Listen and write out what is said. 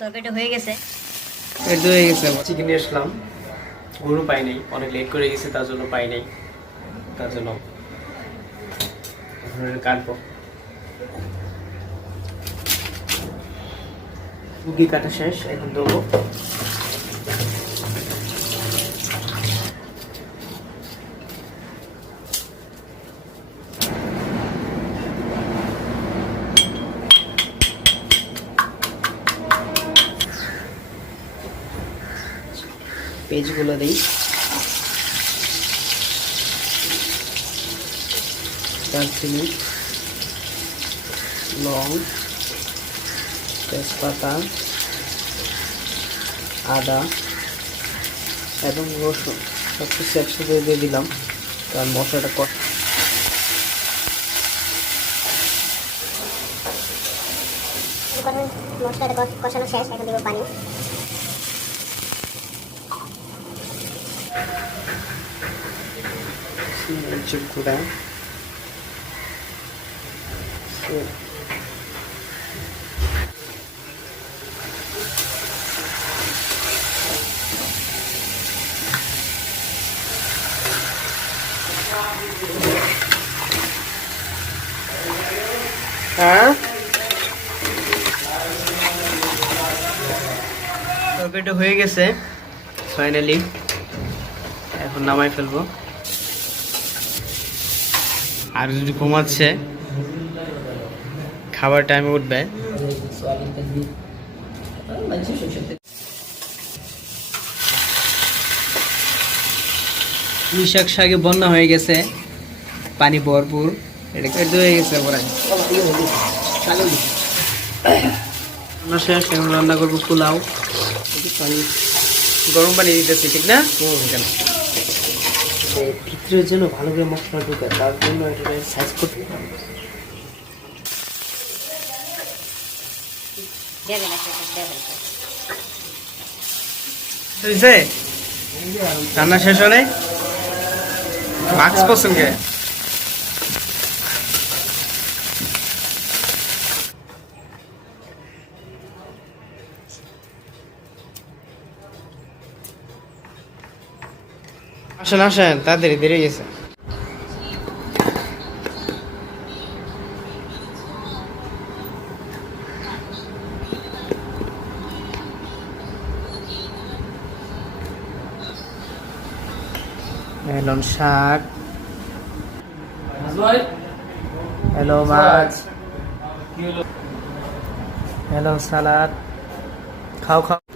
তরকারিটা হয়ে গেছে। এটা হয়ে গেছে। চিকেন নিয়ে আসলাম, গরু পাই নাই, অনেক লেট করে গেছে, তার জন্য পাই নাই, তার জন্য কাটবো। মুরগি কাটা শেষ, এখন দেবো। পেঁয়াজগুলো দিই, দারচিনি, লং, তেজপাতা, আদা এবং রসুন সব কিছু একসাথে দিয়ে দিলাম, কারণ মশলাটা মশলাটা কষানো শেষ, এখন দেবো পানি। গুঁড়া, হ্যাঁ তরকারিটা হয়ে গেছে ফাইনালি, এখন নামাই ফেলবো। আর যদি ঘুমাচ্ছে, খাবার টাইমে উঠবে। পুঁইশাক শাকে বন্যা হয়ে গেছে, পানি ভরপুর, এটা হয়ে গেছে। রান্না শেষ, এখন রান্না করবো পোলাও। পানি গরম পানি দিতেছি, ঠিক না? ভিতরের জন্য ভালো করে মশলা ঢুকে, তার জন্য এটা সাইজ করতে রান্না শেষ হলে মাস্ক পছন্দ। আসেন আসেন, তাড়াতাড়ি দেরি গেছে। মেলন শাক, হ্যালো মাছ, হ্যালো সালাদ, খাও খাও।